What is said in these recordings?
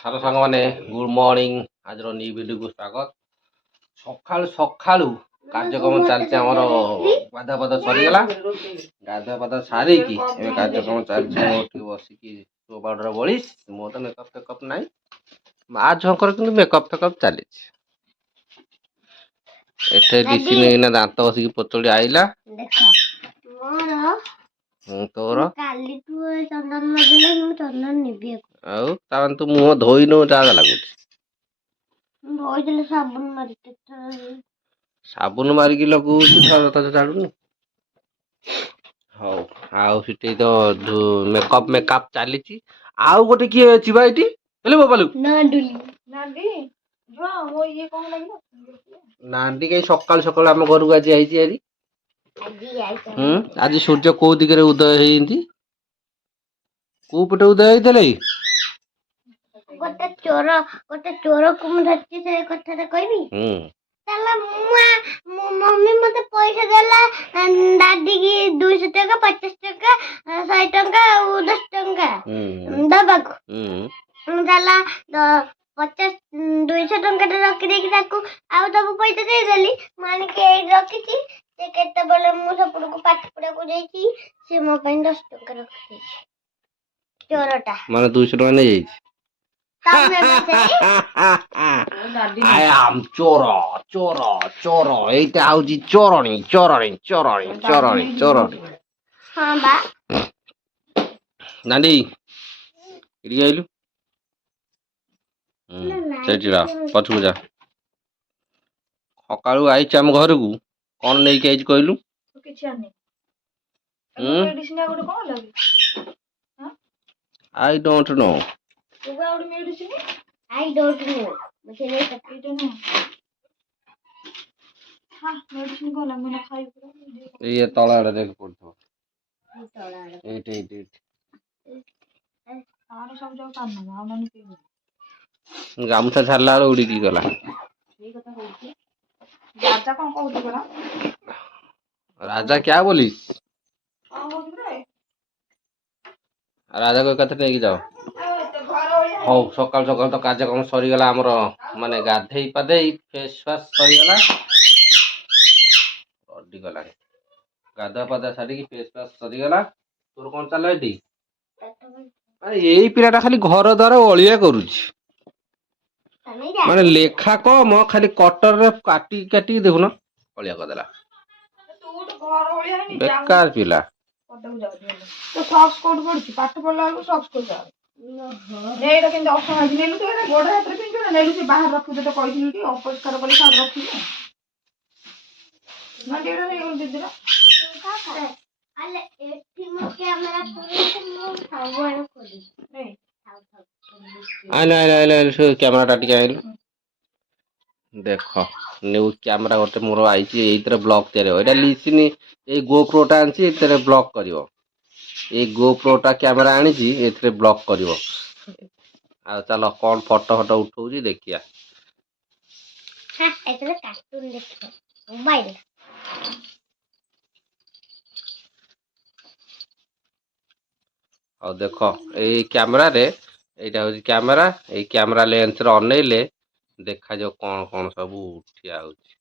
Hello ସାଙ୍ଗମାନେ, good morning. ଆଜିର new ଭିଡ଼ିଓକୁ ସ୍ୱାଗତ। ସକାଳୁ ସକାଳୁ କାର୍ଯ୍ୟକ୍ରମ ଚାଲିଛି ଆମର। ଗାଧୁଆ ପାଧୁଆ ସରିଗଲା। ଗାଧୁଆ ପାଧୁଆ ସାରିକି ଏବେ କାର୍ଯ୍ୟକ୍ରମ ଚାଲିଛି। ମୁଁ ଟିକେ ବସିକି ସୋ ପାଉଡର ବଳିଶ। ମୋର ତ ମେକଅପ୍ ଫେକଅପ୍ ନାହିଁ। ମା ଝିଅଙ୍କର କିନ୍ତୁ ମେକଅପ୍ ଫେକଅପ୍ ଚାଲିଛି। ଏଠି ଦିଶିନି ଏଇନା ଦାନ୍ତ ବସିକି ପତଳି ଆଇଲା। ତୋର ଆଉ ତାମାନେ ତୁ ମୁହଁ ଧୋଇନୁ, ଯାହା ଲାଗୁଛି। ସାବୁନ ମାରିକି ଲଗଉଛୁ, ଥରେ ଛାଡୁନୁ। ହଉ, ଆଉ ସେଠି ତ ମେକଅପ୍ ଚାଲିଛି। ଆଉ ଗୋଟେ କିଏ ଅଛି ବା ଏଠି? ହେଲେ ବୋପାଲୁ ନାଣ୍ଡି କାଇଁ ସକାଳୁ ସକାଳୁ ଆମ ଘରକୁ ଆଜି ଆଇଛି ଆଜି। ଆଜି ସୂର୍ଯ୍ୟ କୋଉ ଦିଗରେ ଉଦୟ ହେଇଛନ୍ତି? କୋଉ ପଟେ ଉଦୟ ହେଇଥିଲେ? ଗୋଟେ ଚୋରକୁ ମୁଁ ଧରିଛି, ସେ କଥାଟା କହିବି। ମମି ମତେ ପଇସା ଦେଲା ଦାଦିକି 200 ଟଙ୍କା, 50 ଟଙ୍କା, 100 ଟଙ୍କା ଆଉ 10 ଟଙ୍କା ଦବାକୁ। ଦେଲା 200 ଟଙ୍କାଟା ରଖିଦେଇକି ତାକୁ ଆଉ ସବୁ ପଇସା ଦେଇଦେଲି। ମୁଁ ଆଣିକି ଏଇଠି ରଖିଛି। ସେ କେତେବେଳେ ମୁଁ ସେପଟକୁ ପାଠ ପଢାକୁ ଯାଇଛି, ସେ ମୋ ପାଇଁ 10 ଟଙ୍କା ରଖିଦେଇଛି। ଚୋରଟା ମାନେ 200 ଟଙ୍କା ନେଇଯାଇଛି। ଚୋର ଚୋର ଚୋର, ଏଇଟା ହଉଛି ଚୋରଣୀ ଚୋରଣୀ ଚୋରଣୀ ଚୋରଣୀ ଚୋରଣୀ। ହଁ ବା ନାଣ୍ଡି ଏଠିକି ଆଇଲୁ। ସେଠି ରହ, ପଛକୁ ଯା। ସକାଳୁ ଆଇଛି ଆମ ଘରକୁ, କଣ ନେଇକି ଆଇଛି କହିଲୁ? I don't know. I don't know. ये तला आड़े देख पड़तो। एट एट एट। गामछा छाड़ला बेले उड़ीकी गला। राजा क्या बोली? राजा को कथे नेकी जाओ। हौ सकाल सकाल तो कार्यक्रम सरीगला आमर, माने गाधेई पाधेई फेस वाश सरीगला। गला गाधा पाधा सारी फेस वाश सरीगला। तोर कौन चला एटी? यही पिलाटा खाली घर द्वार अलिया करुछि। माने लेखा कम, खाली कटर रे काटी काटी देखुन अलिया करदेला। बेकार पिला। सॉक्स कोड पड़छि, पाठ पढला बेलु सॉक्स कोड जा। नेडा केन ऑप्शन आइ नेलु तो गोड़ हाथ रे पिंजु नेलु से बाहर रखु तो कहिलु टी अपरिष्कार करी साइड रखु। ना डेडा नै गोल दिदिरा। अले एठी मो कैमरा खोली तो मो सबवार खोली। नै आले से कैमरा टा टिके आइलु। देखो न्यू कैमरा गोटे मोर आइछि, एइतरे ब्लॉक तयार हो। एटा लिसिनी ए गोप्रो टा आंछि, एतरे ब्लॉक करिवो। ए गोप्रो टा कैमरा आनिछि, एतरे ब्लॉक करिवो। आ चलो कोन फोटो फोटो उठौजी देखिया। हां एतरे कार्टून देखो मोबाइल। और देखो ए कैमरा रे, एटा होछि कैमरा। ए कैमरा लेंस रे अनेइले देखा जो कोन कोन सब उठिया होछि।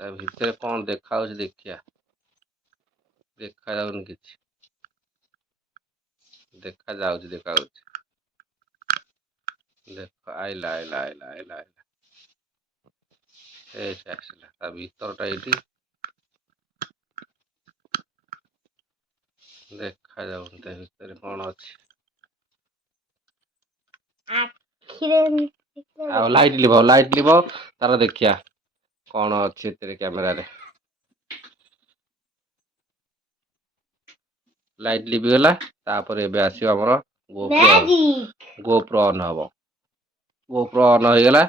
ता भीतर कोन देखा होछि देखिया। देखा जाउन किछि। देखा जाउछि देखो आइला आइला आइला आइला आइला। एटा आसला ता भीतरटा एठी देखा जाउन। ता भीतर कोन अछि। आखिरे आ लाइट लिबो तार देखिया कोन अछि तेरे कैमरा रे। लाइट लिबि गला। तापर एबे आसीबो हमर गोप्रो ऑन हबो। गोप्रो ऑन हो गला।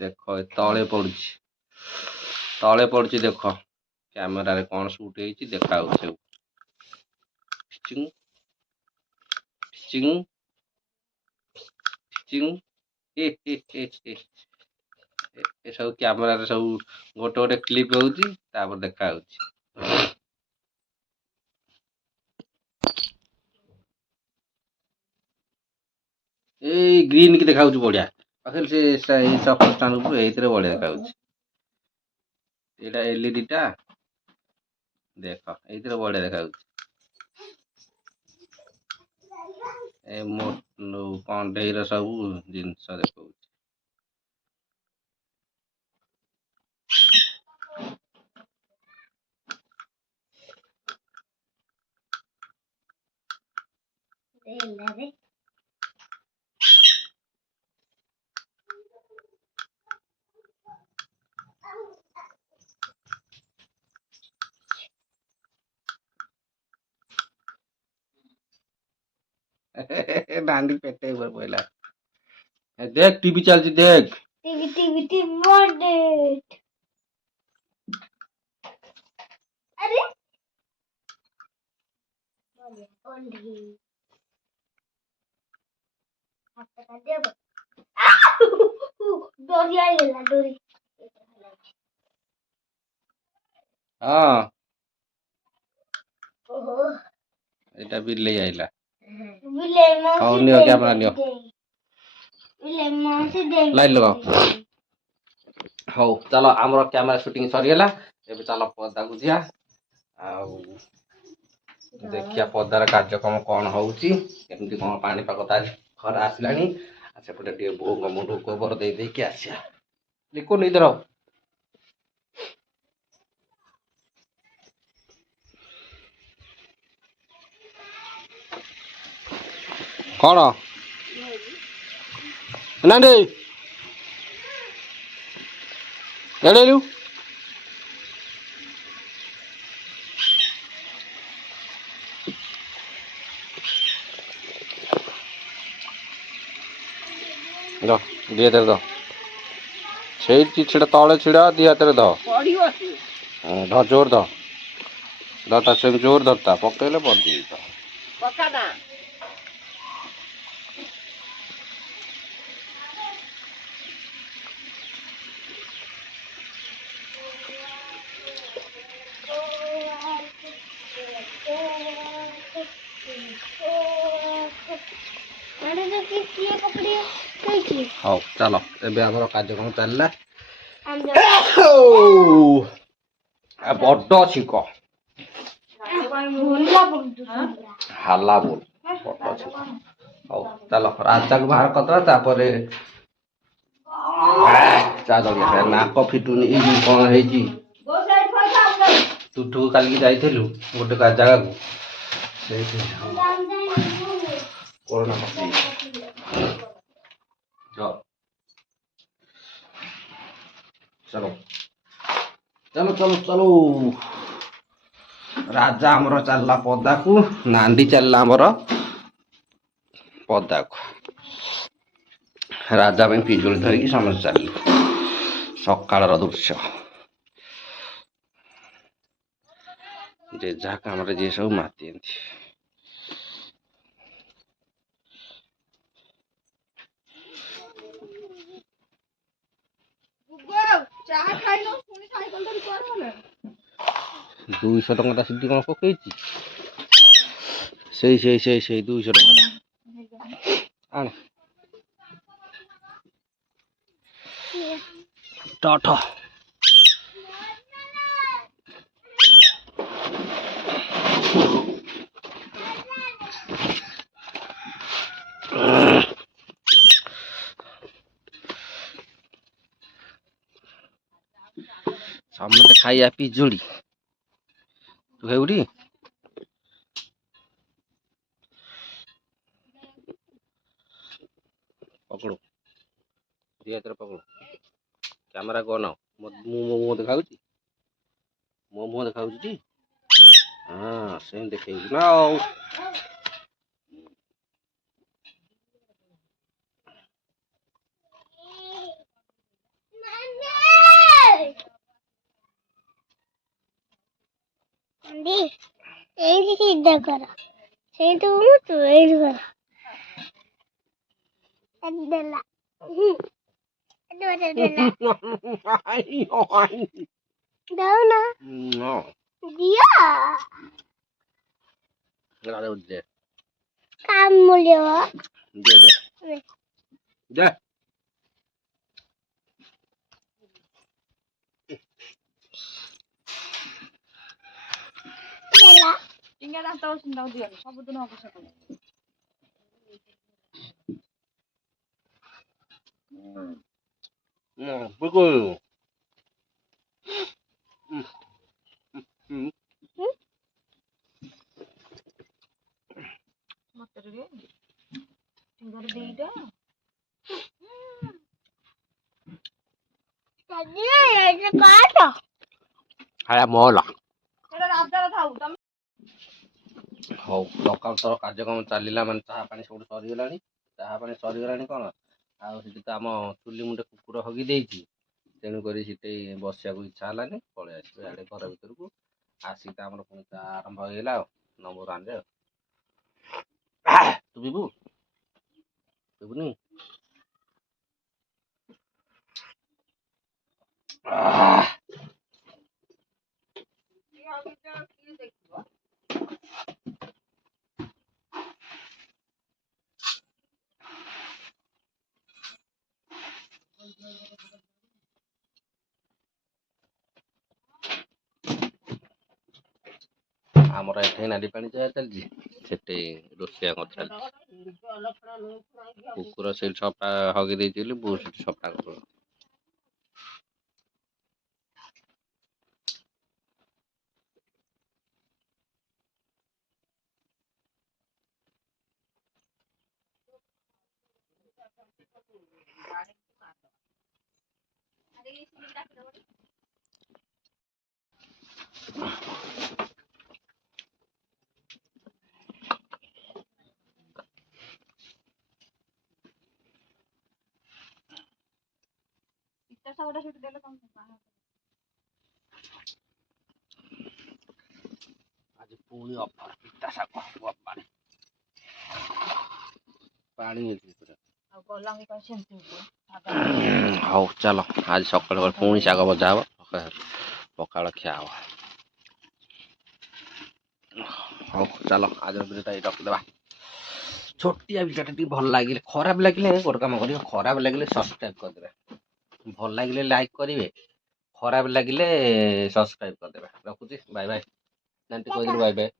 देखो तळे पडुछि, तळे पडुछि देखो कैमरा रे कोन शूट हेछि देखा होछि। चिंग चिंग चिंग ए ଏସବୁ କ୍ୟାମେରାରେ ସବୁ ଗୋଟେ ଗୋଟେ କ୍ଲିପ୍ ହେଉଛି ତାପରେ ଦେଖାଯାଉଛି। ଏଇ ଗ୍ରୀନ୍ କି ଦେଖାଯାଉଛି ବଢିଆ ପାଖରେ ସେ ସଫଳ ଷ୍ଟାଣ୍ଡ ଉପରୁ ଏଇଥିରେ ବଢିଆ ଦେଖାଯାଉଛି। ଏଇଟା ଏଲଇଡି ଟା ଦେଖ ଏଇଥିରେ ବଢିଆ ଦେଖାଯାଉଛି। ଏ ମୋ କଣ୍ଢେଇର ସବୁ ଜିନିଷ ଦେଖାଉଛି। डांडी पेटे ऊपर पहला देख टीवी चलती देख टीवी टीवी टीवी मॉडेल। अरे ओंडी हाथ का दे डोरी आई गला डोरी। हाँ ओहो एटा बिल्ली आइला बिल्ली मौसी हौ नियो कैमरा नियो बिल्ली मौसी दे लाइट लगाओ। हौ चलो आमर कैमरा शूटिंग सरीगला एबे चलो पदा को जिया देखिया पदार कार्यक्रम कौन होउची केमती कौन पानी पाग तार खरा आसलानी सेपटे टे बो मुंडू गोबर दे दे के आसिया लिको नहीं दरो कौन नांदे एडेलु दो दिए तेरे दो छेड़ी छिड़ा तले छिड़ा दिया तेरे दो ध जोर दो धरता से जोर धरता पकड़े पड़ दी पका ना हौ चलो एबे हमर कार्यक्रम चलला बड्ड छिक हाला बोल बड्ड छिक हौ चलो राजा को बाहर करदवा तापरे चा दलिया नाक फिटुनी ई कोन हेची तुठू काली जाइथिलु गोटे का जगह को सेठी कोरोना पसी चलो चलो चलो चलो राजा हमर चलला पदा को नांदी चलला हमर पदा को राजा में पिजुल धरिकी समझ चलू सकाळ दृश्य जे जहा काम जे सब माती चाहा खाइनो पुणी साइकेल धरि कर होला 200 टଙ୍କା सीटी कौन पकई से 200 टଙ୍କା आण टाटा समते खाइया पिजुड़ी तू हेउडी पकड़ो दिया तेरे पकड़ो कैमरा कौन मो देखा मो देखा हाँ सेम देखे ना सीधा कर से तो कर দাও না No. দিয়া দে কাম মূল্য দে দে দে দেলা টিঙ্গা দাঁত চিন্তাও দিও না ସବୁଦିନ ଅବଶ୍ୟ କଲେ Betul. ମତେ ରେ ଟିଙ୍ଗାର ଦିଟା କାଜି ଏଇଟା କାଟ Hai mola. ସେଟା ରାଜାର ଥାଉ ତମେ ହଉ ସକାଳ ତର କାର୍ଯ୍ୟକ୍ରମ ଚାଲିଲା ମାନେ ଚାହା ପାଣି ସବୁ ସରିଗଲାଣି ଚାହା ପାଣି ସରିଗଲାଣି କ'ଣ ଆଉ ସେଠି ତ ଆମ ଚୁଲି ମୁଣ୍ଡେ କୁକୁର ହଗି ଦେଇଛି ତେଣୁକରି ସେଠି ବସିବାକୁ ଇଚ୍ଛା ହେଲାନି ପଳେଇ ଆସିବେ ଆଡ଼େ ଘର ଭିତରକୁ ଆସିକି ତ ଆମର ପୁଣି ଚା ଆରମ୍ଭ ହେଇଗଲା ଆଉ ନମ୍ବର ଆଣିଲେ ତୁ ପିବୁ ପିବୁନି ଦେଖିବ ଆମର ଏଠି ନାଲି ପାଣି ଚା ଚାଲିଛି ସେଠି ରୋଷେଇଆ କ'ଣ ଚାଲିଛି କୁକୁର ସେଇଠି ସଫା ହଗି ଦେଇଛି ବୋଲି ବୋଉ ସେଠି ସଫା କର ପିତା ଶାଗଟା ସେଠି ଦେଲେ ତମେ ଆଜି ପୁଣି ଅଫର ପିତା ଶାଗ ପାଣି ପାଣି ଅଛି ପୁରା ଆଉ ଗଲାଙ୍କୁ କଣ ସେମିତି ହଉ ଚାଲ ଆଜି ସକାଳୁ ପୁଣି ଶାଗ ଭଜା ହବ ପଖାଳ ଖିଆ ହବ ହଉ ଚାଲ ଆଜିର ଭିଡ଼ିଓଟା ଏଇ ରଖିଦେବା ଛୋଟିଆ ଭିଡ଼ିଓଟା ଟିକେ ଭଲ ଲାଗିଲେ ଖରାପ ଲାଗିଲେ ଗୋଟେ କାମ କରିବ ଖରାପ ଲାଗିଲେ ସବସ୍କ୍ରାଇବ କରିଦେବେ ଭଲ ଲାଗିଲେ ଲାଇକ୍ କରିବେ ଖରାପ ଲାଗିଲେ ସବସ୍କ୍ରାଇବ କରିଦେବେ ରଖୁଛି ବାଇ ବାଇ ନାଣ୍ଟି କହିଦେଲୁ ବାଇ ବାଇ